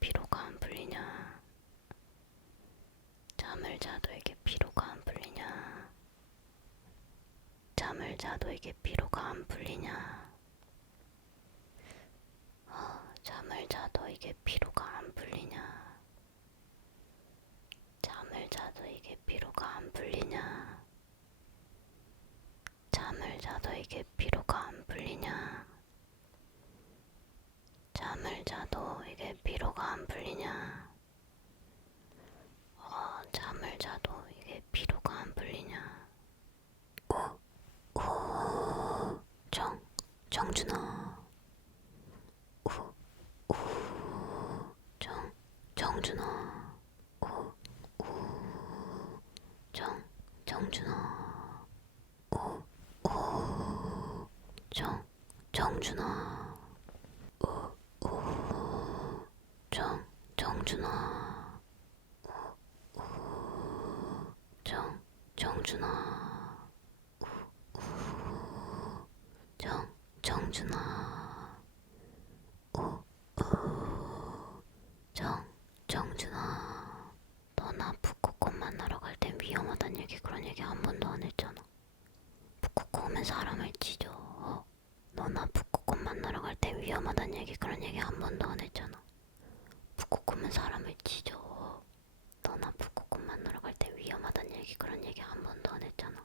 피로가 안 풀리냐? 잠을 자도 이게 피로가 안 풀리냐? 잠을 자도 이게 피로가 안 풀리냐? 어, 잠을 자도 이게 피로가 안 풀리냐? 잠을 자도 이게 피로가 안 풀리냐? 잠을 자도 이게 피로가 안 풀리냐? 잠을 자도 이게 피로가 안 풀리냐? 어, 잠을 자도 이게 피로가 안 풀리냐? 오, 오, 정, 정준아. 우, 우, 정, 정준아. 우, 우, 정, 정준아. 우, 우, 정, 정준아. 우, 우, 정, 정준아. 우, 우, 정, 정준아. 정, 정준아. 정, 정준아. 너나 북극곰 만나러 갈 땐 위험하단 얘기 그런 얘기 한 번도 안 했잖아. 북극곰은 사람을 찢어. 너나 북극곰 만나러 갈 땐 위험하단 얘기 그런 얘기 한 번도 안 했잖아. 북극곰은 사람을 찢어. 너나 북극곰 만나러 갈 땐 얘기 그런 얘기 한 번도 안 했잖아.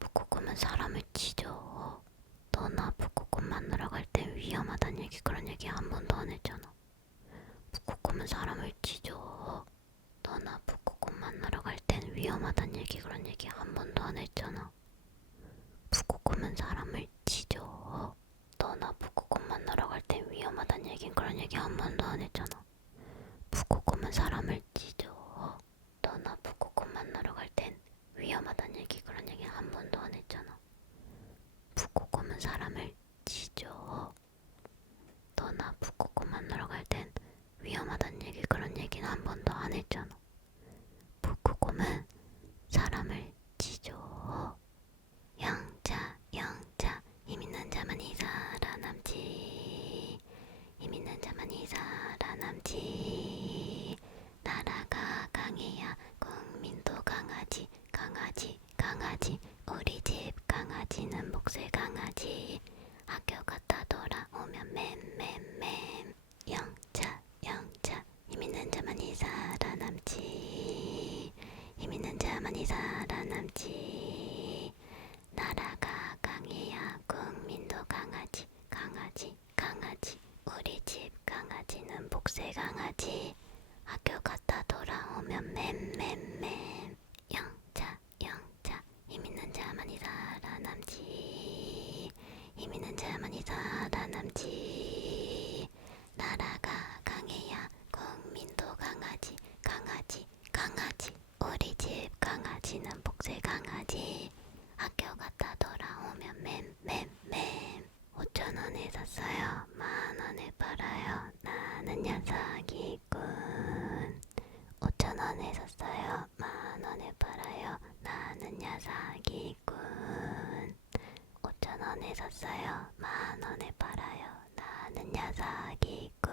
북극곰은 사람을 찢어. 너나 북극곰 만나러 갈 땐 위험하단 얘기 그런 얘기 한 번도 안 했잖아. 북극곰은 사람을 찢어. 너나 북극곰 만나러 갈 땐 위험하단 얘기 그런 얘기 한 번도 안 했잖아. 북극곰은 사람을 찢어. 너나 북극곰 만나러 갈 땐 위험하단 얘기 그런 얘기 한 번도 안 했잖아. 북극곰은 사람을 찢어. 너나 북극곰 만나러 갈 땐 위험하단 얘기 그런 얘기 한 번도 안 했잖아. 북극곰은 사람을 찢어. 너나 북극곰 만나러 갈 땐 위험하단 얘기 그런 얘기는 한 번도 안 했잖아. 북극곰은 사람을 찢어. 영자 영자 힘 있는 자만이 살아남지 힘 있는 자만이 살아남지 나라가 강해야 국민도 강하지 강아지 강아지 우리 집 강아지는 목쇠 강아지. 학교 갔다 돌아오면 맴맴맴. 영자 영자. 힘 있는 자만이 살아남지. 힘 있는 자만이 살아남지. 나라가 강해야 국민도 강하지 강아지 강아지. 우리 집 강아지는 복세 강아지 학교 갔다 돌아오면 맴맴맴 영자 영자 힘 있는 자만이 살아남지 힘 있는 자만이 살아남지 나라가 강해야 국민도 강하지 강아지 강아지 우리 집 강아지는 복세 강아지 학교 갔다 돌아오면 맴맴맴 5천원에 샀어요 만원에 팔아요 나는 녀석이군 5천원에 샀어요 만원에 팔아요 나는 녀석이군 5천 원에 샀어요. 만 원에 팔아요. 나는 녀석이군.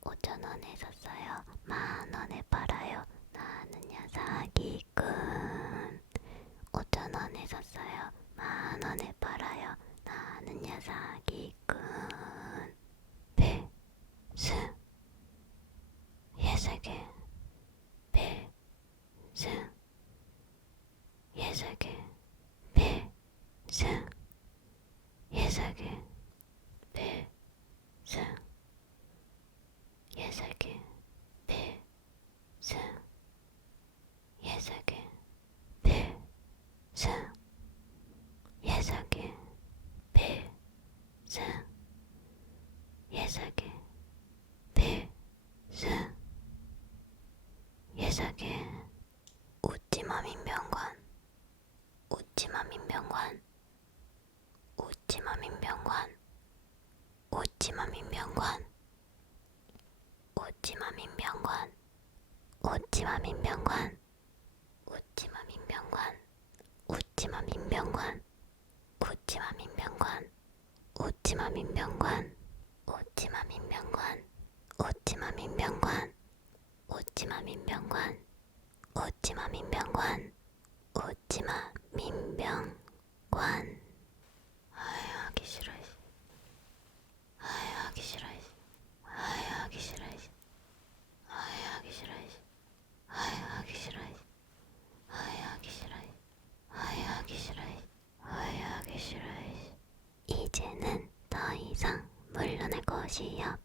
5천원에 샀어요. 만 원에 팔아요. 나는 녀석이군. 5천원에 샀어요. 만 원에 팔아요. 나는 녀석이군. 필승. 예세계 필승. 예세계 필승 예세계 필승 예세계 필승 예세계 필승 예세계 필승 예세계 필승 예사계. 웃지마 민병관 웃지마 민병관 웃지마 민병관 웃지마 민병관 웃지마 민병관 웃지마 민병관 웃지마 민병관 웃지마 민병관 웃지마 민병관 웃지마 민병관 웃지마 민병관 웃지마 민병관 웃지마 민병관 웃지마 민병관 웃지마 민병 一样。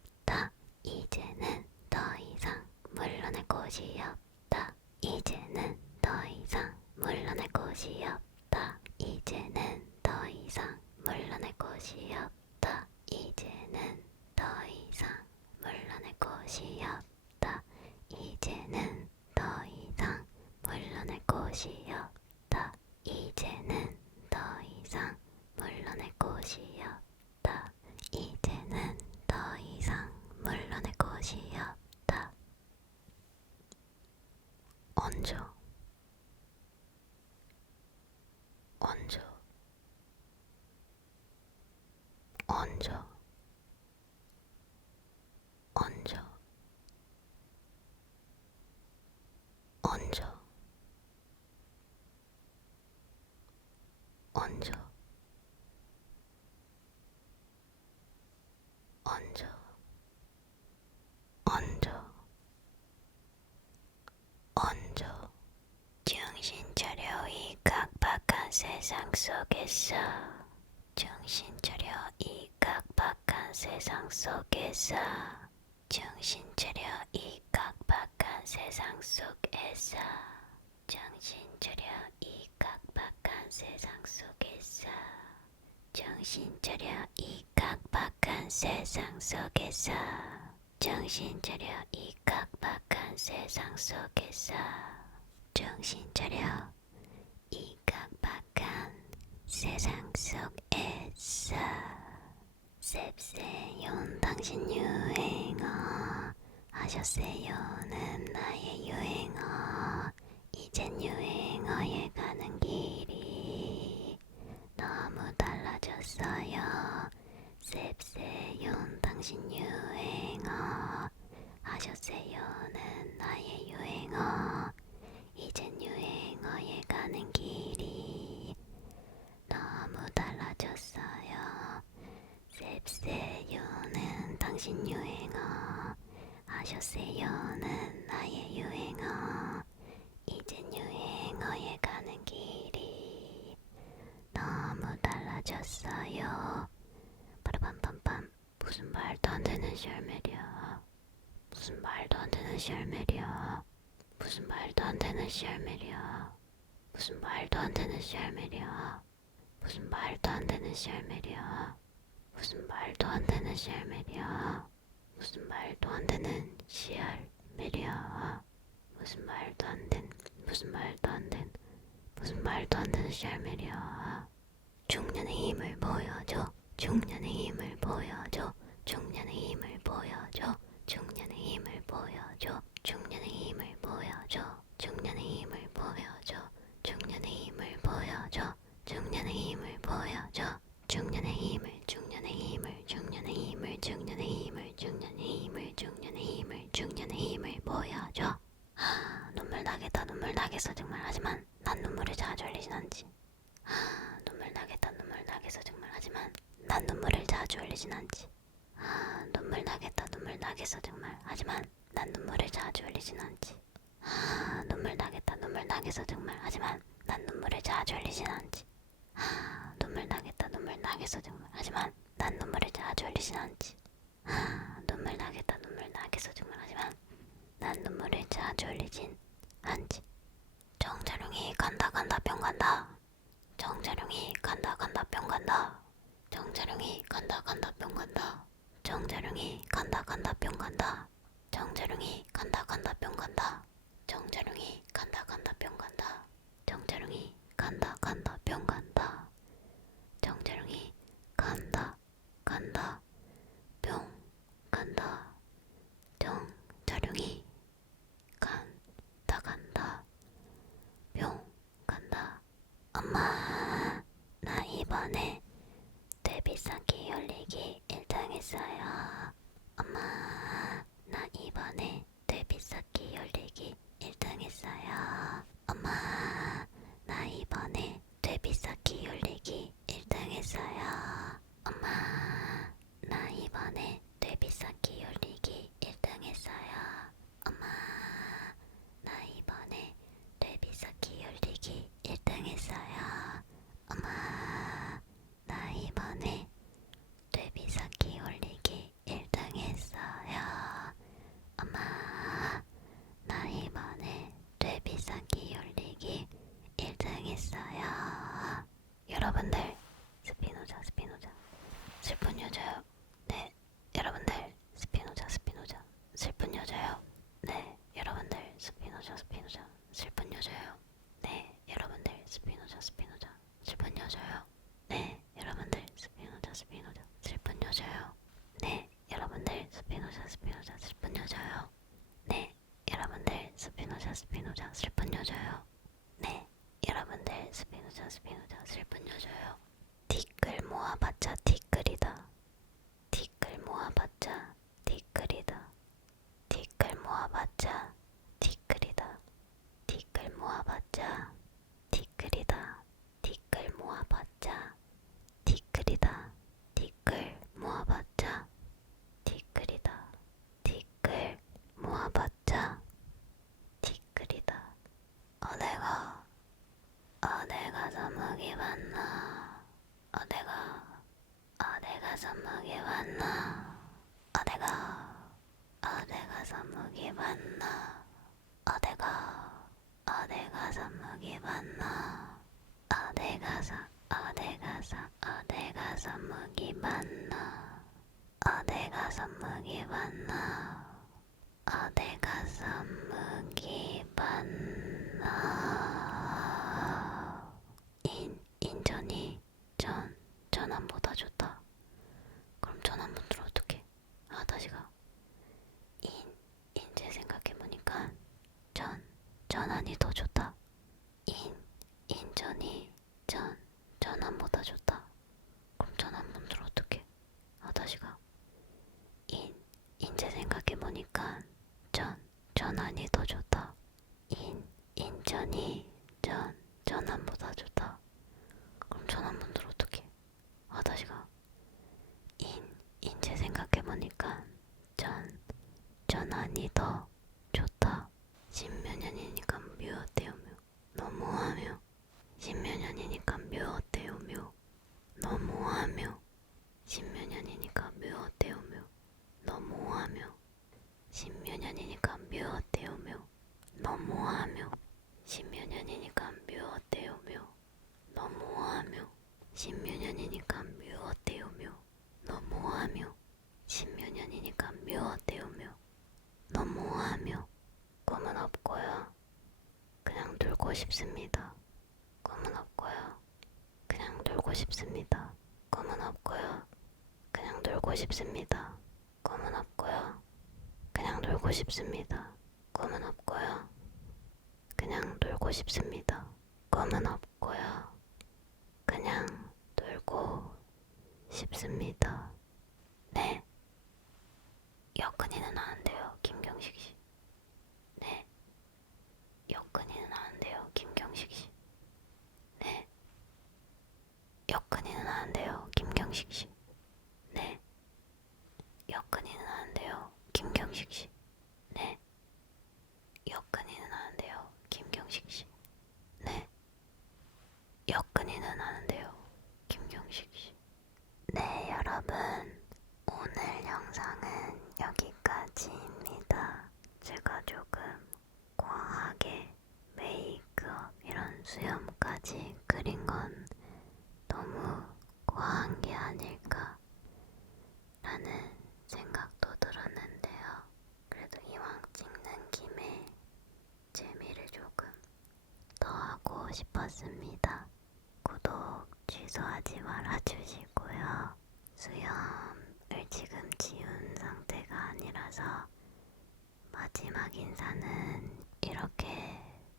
얹어 얹어 얹어 얹어 얹어 얹어 얹어 얹어 정신 차려 이 각박한 세상 속에서 정신 차려 이 각박한 세상 속에서 정신 차려 이 각박한 세상 속에서 정신 차려 이 각박한 세상 속에서 정신 차려 이 각박한 세상 속에서 정신 차려 이 각박한 세상 속에서 정신 차려 이 각박한 세상 속에서 셉세요. 당신 유행어 하셨어요는 나의 유행어. 이젠 유행어에 가는 길이 너무 달라졌어요. 셉세요. 당신 유행어 하셨어요는 나의 유행어 이젠 유행어에 가는 길이 너무 달라졌어요. 셉세요는 당신 유행어 하셨어요는 나의 유행어. 이젠 유행어에 가는 길이 너무 달라졌어요. 빠라밤밤밤. 무슨 말도 안 되는 셜메리야 무슨 말도 안 되는 셜메리야 무슨 말도 안 되는 셜메리야 무슨 말도 안 되는 셜메리야 무슨 말도 안 되는 셜메리야 무슨 말도 안 되는 셜메리야? 무슨 말도 안 되는 씨알메리야? 무슨 말도 안 된 무슨 말도 안 된 무슨 말도 안 되는 셜메리야? 중년의 힘을 보여줘 중년의 힘을 보여줘 중년의 힘을 보여줘 중년의 힘을 보여줘 중년의 힘을 보여줘 중년의 힘을 보여줘 중년의 힘을 보여줘 중년의 힘을 보여줘 중년의 힘을 중년의 힘을 중년의 힘을 중년의 힘을 중년의 힘을 중년의 힘을 중년의 힘을 보여줘 아 눈물 나겠다 눈물 나겠어 정말 하지만 난 눈물을 자주 흘리진 않지 아 눈물 나겠다 눈물 나겠어 정말 하지만 난 눈물을 자주 흘리진 않지 아 눈물 나겠다 눈물 나겠어 정말 하지만 난 눈물을 자주 흘리진 않지 아 눈물 나겠다 눈물 나겠어 정말 하지만 난 눈물을 자주 흘리진 않지 아 눈물 나겠다 눈물 나겠어 정말 하지만 난 눈물을 자주 흘리진 않지 아 눈물 나겠다 눈물 나겠어 정말 하지만 난 흘리진 않지. 정자룡이 간다 간다 뿅 간다. 정자룡이 간다 간다 뿅 간다. 정자룡이 간다 간다 뿅 간다. 정자룡이 간다 간다 뿅 간다. 정자룡이 간다 간다 뿅 간다. 정자룡이 간다 간다 뿅 간다. 정자룡이 간다 간다 뿅 간다. 정자룡이 간다 간다 뿅 간다 정자룡이 간 여러분들 스피노자 스피노자 슬픈 여자요. 네, 여러분들 스피노자 스피노자 슬픈 여자요. 네, 여러분들 스피노자 스피노자 슬픈 여자요. 네, 여러분들 스피노자 스피노자 슬픈 여자요. 네, 여러분들 스피노자 스피노자 슬픈 여자요. 네, 여러분들 스피노자 스피노자 슬픈 여자요. 네, 여러분들 스피노자 스피노자 슬픈 여자요. 네, 여러분들 스피노자 스피노자 슬픈 여자요. 티끌 모아봤자 전환이 더 좋다. 십몇 년이니까 묘 어때요 묘? 너무하며 십몇 년이니까 묘 어때요 묘? 너무하며 십몇 년이니까 묘 어때요 묘? 너무하며 십몇 년이니까 묘 어때요 묘? 너무하며 십몇 년이니까 묘 어때요 묘? 너무하며 십몇 년이니까 묘 어때요 묘? 너무하며 십몇 년이니까 묘 어때요 묘? 너무하며 꿈은 없고요. 그냥 놀고 싶습니다. 꿈은 없고요. 그냥 놀고 싶습니다. 꿈은 없고요. 그냥 놀고 싶습니다. 꿈은 없고요. 그냥 놀고 싶습니다. 꿈은 없고요. 그냥 놀고 싶습니다. 꿈은 없고요. 그냥 놀고 싶습니다. 네. 여근이는 안 돼요, 김경식 씨. 네. 여근이는 안 돼요, 김경식 씨. 네. 여근이는 안 돼요, 김경식 씨. 네. 여근이는 안 돼요, 김경식 씨. 네. 여근이는 안 돼요, 김경식 씨. 네. 여근이는 안 돼요, 김경식 씨. 네, 여러분. 오늘 영상은 여기까지입니다. 제가 조금 과하게 메이크업 이런 수염까지 그린 건 너무 과한 게 아닐까 라는 생각도 들었는데요. 그래도 이왕 찍는 김에 재미를 조금 더 하고 싶었습니다. 구독 취소하지 말아주시고요. 수염을 지금 지운 상태가 아니라서 마지막 인사는 이렇게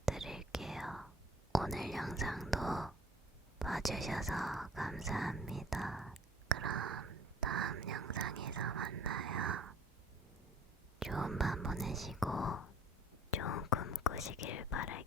드릴게요. 오늘 영상도 봐주셔서 감사합니다. 그럼 다음 영상에서 만나요. 좋은 밤 보내시고 좋은 꿈 꾸시길 바랄게요.